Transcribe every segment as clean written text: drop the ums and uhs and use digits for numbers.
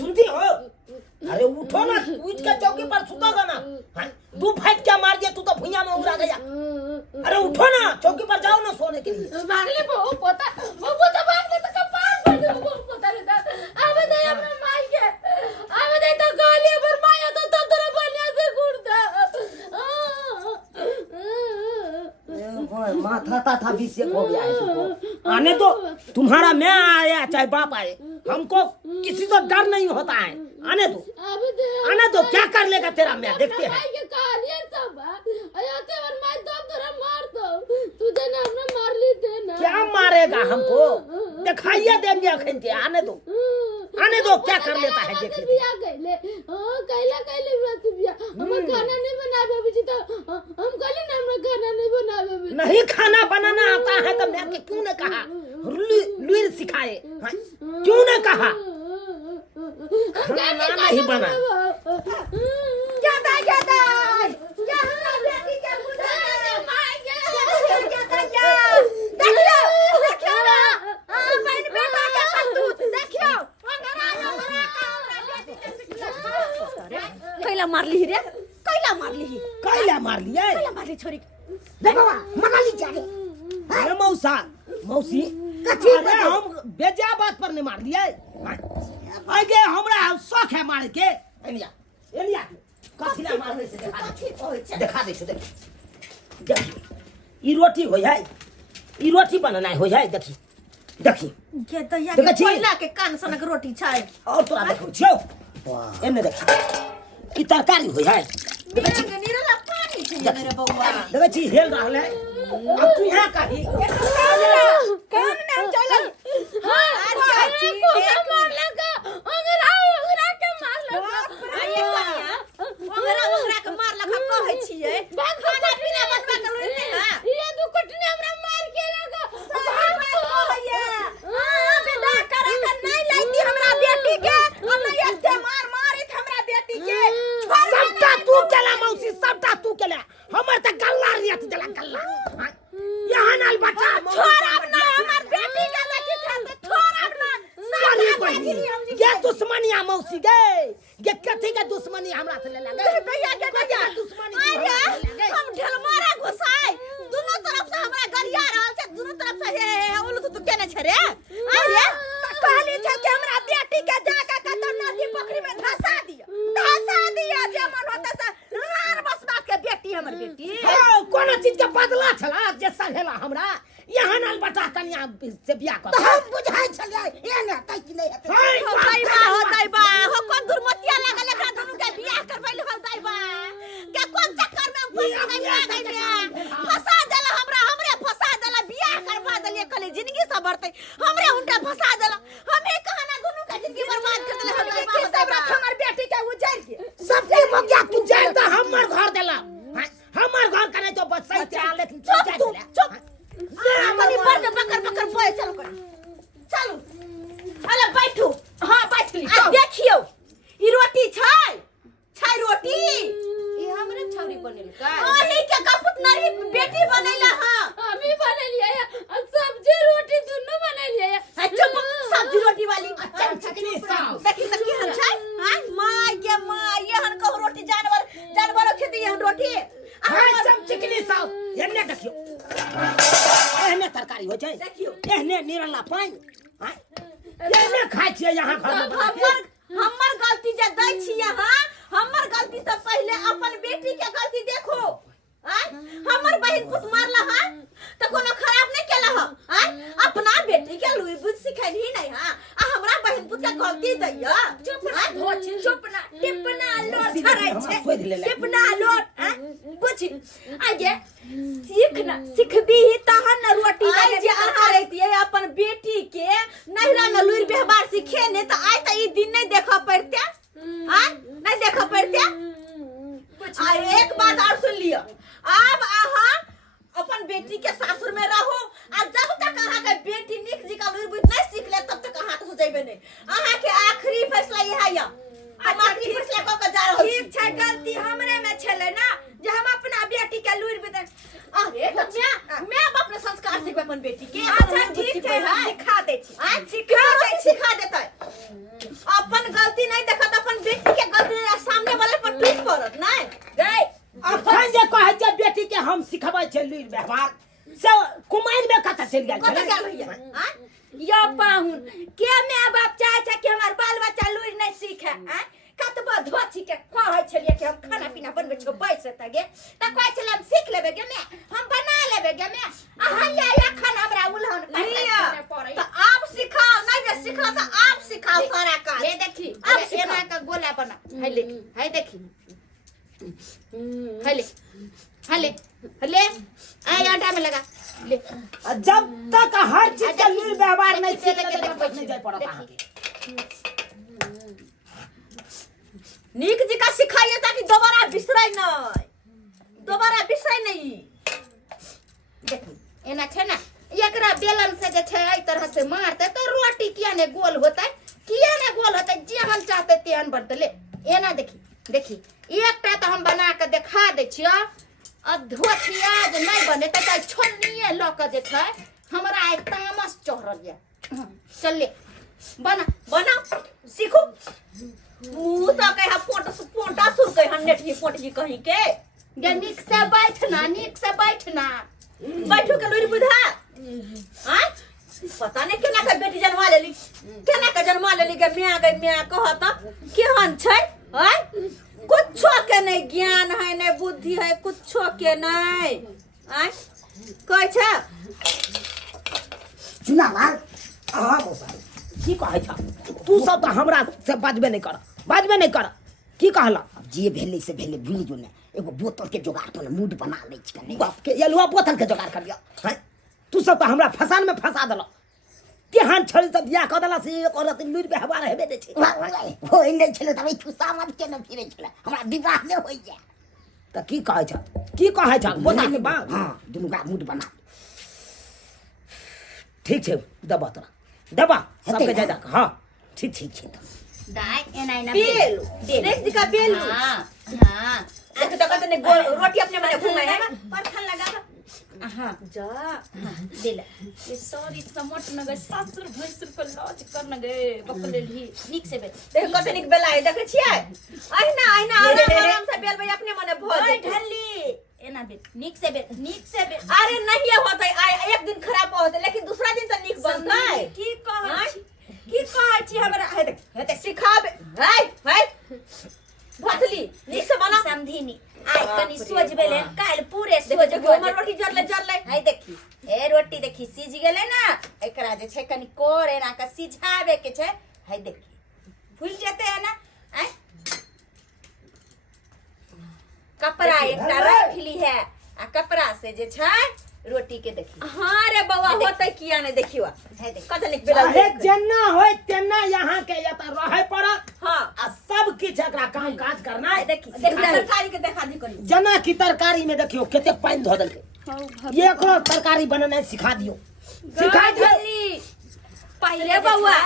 सुनती हो? अरे उठो ना, उठ के चौकी पर सुतोगा ना। दो फाइट क्या मार दिया तू तो भुइयां में उड़ा गया। अरे उठो ना, चौकी पर जाओ ना सोने के लिए। मारले वो पोता मारले तो कपार पर वो पोता रहता। अब दे अपना माई के, अब दे तो गाली पर माया तो तोरा बनिया से गुड़ता। माथा था विषय हो गया है तुमको। आने दो, तुम्हारा मैं आया चाहे बाप आए, हमको किसी से डर नहीं होता है। आने दो, आने दो, क्या कर लेगा तेरा मैं, देखते हैं। क्या मारेगा हमको, दिखाइए देंगे अखन के। आने दो, आने दो, क्या कर लेता है देख लेते। नहीं खाना बनाना आता है तो मैं क्यों ने कहा लुईर सिखाए, क्यों ने कहा खाना नहीं बना। क्या कैला मारली रे, कैला मारली छोरी। देखो मना ली जाके। अरे मौसी अरे हम बेजा बात पर नहीं मार लिए। आगे हमरा शौक है मारे के। एलिया कथिला मारने से देखा दे देखी ई रोटी हो जाए, ई रोटी बनना हो जाए। देखी के दैया के पहिला के कान सनक रोटी छै। और तोरा देखो छियो, वाह एने देखी ई तरकारी हो जाए। देखी नीरला पानी छै मेरे बौआ। देखी हेल रहल है। अब तू यहाँ कही काम नाम चलल। हां चाची पोता मार लगा, ओगरा के मार लगा। आये कनिया ओगरा के मार लगा कहै छियै। खाना पीना बनबा के लुरि नै है। ये दू कटने हमरा मार के लगा। बात कहैया हां विदा करे के नै लैती हमरा बेटी के। हमरा एते मारित हमरा बेटी के। सबटा तू केला मौसी, सबटा तू केला। हमर त गल्ला रियत देला गल्ला। यहाँ नाल बचा छोड़ब ना हमर बेटी के बेटी था तो छोड़ब ना। सारी बहिनी ये दुश्मनिया मौसी गे, ये कथी के दुश्मनी हमरा से ले लगे। भैया के दुश्मनी अरे हम ढलमारा घुसाई दोनों तरफ से हमरा गरिया रहल छै। दोनों तरफ से हे उलू तू केने छै रे। अरे कहली छै कि हमरा बेटी के जाके कत नदी पोखरी में धसा दिया जे मन होता से रान बसबा के बेटी हमर बेटी। हां कोनो चीज के बदला छला जे सहेला हमरा। यहाँ नाल बचा कन्या से बियाह कर हम बुझाई छलै एने तै कि नै हेतै। हो दैबा हो कोन दुर्मतिया लागल एकरा दुनू के बियाह करबै ले दैबा के कोन चक्कर में फंस गइले। फंसा देला हमरा, हमरे फंसा देला। बियाह करवा देलिए कले जिंदगी सबरतै, हमरे उल्टा फंसा देला। हमें कहना दुनू के जिंदगी बर्बाद कर देला। हमरा की सब रख हमर बेटी के उजैर के सबके मगिया तू जान त हमर घर देला। हमर घर कने तो बसै छै लेकिन चुप अपनी पर के बकर बोए चलो अरे बैठू। हां बैठली देखियो ई रोटी छै रोटी। ई हमरे छौरी बनेल का ओही के कपूत नरी बेटी बनैला। हां हमी बनलिए सब्जी रोटी दुनु बनलिए। चुप सब्जी रोटी वाली चमचकनी साव देखी त केहन छै। हां माय एहन कहू रोटी जानवरो खेती एहन रोटी। हां चमचकनी साव एने देखियो एहने तरकारी हो जाए। देखियो एहने निरला पानी। हां एहने खाइ छियै यहाँ घर में बना के। हमर गलती जे दै छी यहाँ, हमर गलती से पहले अपन बेटी के गलती देखो। हमर बहिन पुत मारला है तो कोनो खराब नहीं केला है। अपना बेटी के लुई बुझ सिखैली नहीं है। हमरा बहिन पुत के गलती दैया। चुप ना टिपना लोट छरै छै। टिपना लोट बुझ आगे सिखबी तहन न रोटी बने। जे अहाँ रहतिए अपन बेटी के नहिरा में लुई व्यवहार सिखेने तो आइ त ई दिन नहीं देखा पड़ते। नहीं देखा पड़ते। एक बात और सुन लियो, अब अहाँ अपन बेटी के सासुर में रहो। आ जब तक अहाँ के बेटी निक जिका लुई बुझ नहीं सीख ले तब तक अहाँ तो जेबे नहीं। अहाँ के आखिरी फैसला यह है। हम आखिरी फैसला क के जा रहल छी। ठीक छै, गलती हमरे में छले ना जे हम अपना बेटी के लुई बुझ। अरे तो मैं अपने संस्कार सिखबै अपन बेटी के अच्छा ठीक है हम सिखा दै छी सिखा देतै अपन गलती नहीं देखत अपन बेटी के गलती सामने वाले पर टूट पड़त नहीं गई अखन जे कहै छै बेटी के हम सिखबै छै लुरि व्यवहार से कुमाइन में कत चल गेल कत छलै गेल भैया हैं यो पाहुन के माय बाप चाहे छै कि हमार बाल बच्चा लुरि नहीं सीखे हैं कतबो धोछी के कहै छलिए कि हम खाना पीना बनबै छियै बैस त गे त कहै छलै हम सीख लेबै गे मैं हम बना लेबै गे मैं अहल्या या खाना हमरा उलहन नहीं तो आप सिखाओ नहीं जे सिखा तो आप सिखाओ सारा काज ये देखी अब एना का गोला बना है देखी हले आई आटा में लगा ले जब तक हर चीज का लुरि व्यवहार नहीं सीखे तब तक नहीं जाय पड़त अहाँ के नीक जी का सिखाइए ताकि दोबारा बिसरै नहीं देखी एना छै ना एकरा बेलन से जे छै एई तरह से मारते तो रोटी किया ने गोल होतै जेहन चाहते तेहन बनतै ले एना देखी एकटा तो हम बना के देखा दै छियै अधोथिया जे नहीं बने त छोलनिए ल के जे छै हमरा एक तामस चढ़ल ये चल ले बना सीखो मुंह तो कहे पोंटा सुर कहे हन्नेठी पोंटी कहीं के गे नीक से बैठना बैठो के लुरि बुधा हां पता नहीं केना के बेटी जन्मा लेली के मैं कहत केहन छै हैं कुछो के नहीं ज्ञान है नहीं बुद्धि है कुछो के नहीं हैं कहै छै चुनाव अहाँ मौसा की कहै छ तू सब तो हमरा से बाजबे नहीं कर की कहला जे भेले से भेले भूल जो ने एगो बोतल के जोगाड़ पर मूड बना लै छ कने बाप के यलुआ बोतल के जोगाड़ कर लिया हैं तू सब तो हमरा फसान में फंसा देला केहन छल त बियाह क देला से एक औरत लुरि व्यवहार हेबे नै छै होय नै छले तबै खुशा मत के न फिरे छले हमरा विवाह नै होय जा त की कहै छ बोता के बा हां दुनु का मूड बना ठीक छै दबा सबके जायदा हां ठीक छै त दाई एना बेलू देख दिखा बेलू हां देख तो कहते ने रोटी अपने मने घुमाए है परखन लगा हां जा दे ले ये सॉरी समट न गए सासुर भैंसुर को लॉज कर न गए बकले ली नीक से बेच देख कहते निक बेला है देखे छियै आइना आराम से बेल भाई अपने मने भ जाए ढली एना बेच नीक से बेच अरे नहीं होतै एक दिन खराब होतै लेकिन दूसरा दिन त नीक बनतै की कहै छी हमरा हेते सिखाबे है भतली नीक से बना समझीनी आज कनी सोच बेले काल पूरे सोच हमर रोटी जरले है देखी ए रोटी देखी सीज गेले ना एकरा जे छै कनी कोर एना का सिझावे के छै है देखी भूल जेते है ना हैं कपड़ा एकटा रख ली है आ कपड़ा से जे छै रोटी के देखी हां रे बौआ होतै किया नै देखियो है देख कत निक बेला अरे जेना होय तेना यहाँ के एता रहै पड़त हां आ सब किछ एकरा काम काज करना है देखी तरकारी के देखा दी करी जना की तरकारी में देखियो केते पानी धो देलकै ये एकरो तरकारी बनाना सिखा दियो पहले बौआ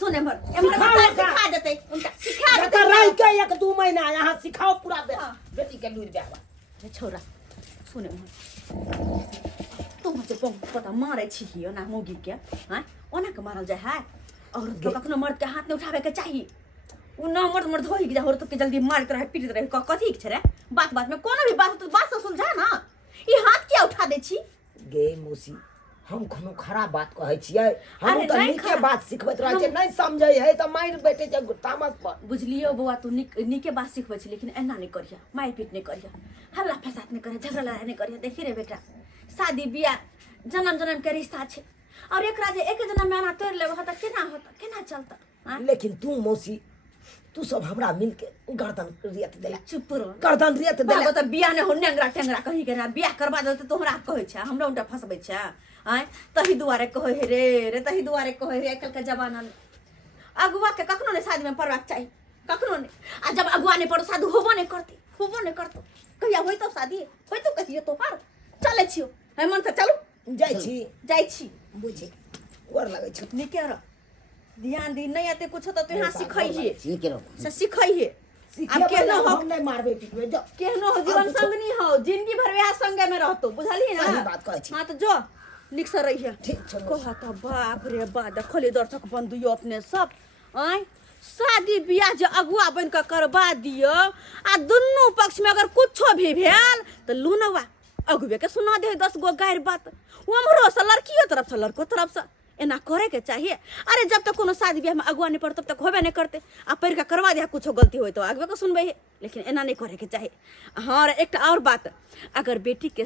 सुने मर सिखा देतै उनका सिखा देतै रह के 1-2 महीना यहाँ सिखाओ पूरा बेटी के लुरि व्यवहार छोरा सुने मर तुम तो पता मारे छियो ना मुगी के हैं ओना के मारल जाय है और तो कखनो मर्द के हाथ ने उठावे के चाहिए उ न मर्द होई के और तो के जल्दी मार के रहे पीट रहे कथि के रे बात में कोनो भी बात तो बात से सुलझा ना ई हाथ क्या उठा दे छी गे मौसी हम कोनो खराब बात कहै छियै हम त नीके बात सिखबैत रहै छै नहीं समझै है त मार बैठे छै तामस पर बुझलियो बौआ तू नीके बात सिखबै छी लेकिन एना नहीं करिया मार पीट नहीं करिया हल्ला फसाद नहीं करिया झगड़ा लड़ाई नहीं करिया देखी रे बेटा शादी बियाह जन्म के रिश्ता छै और एकरा जे एक जन्म में आना तोड़ लेबो त केना चलता लेकिन तू मौसी तू सब हमरा मिल के गर्दन रियत देला चुप रह गर्दन रियत देला त बियाह ने होन्ने अंगरा टेंगरा कहि के ना बियाह करबा दे त तोहरा कहै छै हमरा उल्टा फसबै छै आय तही दुआरे कहै रे तही दुआरे कहै रे आजकल के जमाना में अगुआ के कखनो ने शादी में पड़बाक चाहिए कखनो ने आ जब अगुआ ने पड़ो शादी होबो नहीं करतो कहिया होई तो शादी होई तो कहियो तोहार चले छियो है मन से चलू जाई छी बुझे और लगे छ निके र ध्यान दी नहीं आते कुछ तो यहाँ सिखाइए ठीक है से सिखाइए सीखे केहनो हो हम नहीं मारबे पिटबे जो केहनो हो जीवन संगनी हो जिंदगी भर वह संगे में रहतो बुझली ना सही बात कहै छी हां तो जो लिख से रही है ठीक छै कहत बाप रे बा देखली दर्शक बंधु अपने सब आय शादी बियाह जे अगुआ बन के करवा दियो आ दुन्नु पक्ष में अगर कुछो भी भेल तो लुनवा अगुए के सुना दे 10 गो गायर बात हमरो से लड़कियों तरफ से लड़को तरफ से एना करे के चाहिए। अरे जब तक कोनो शादी ब्याह में अगुआ नहीं पड़े तब तक होबे नहीं करते आ पैर का करवा दिया कुछ गलती हो तो अगुआ को सुनबे है लेकिन एना नहीं करे के चाहिए। हाँ एक और बात अगर बेटी के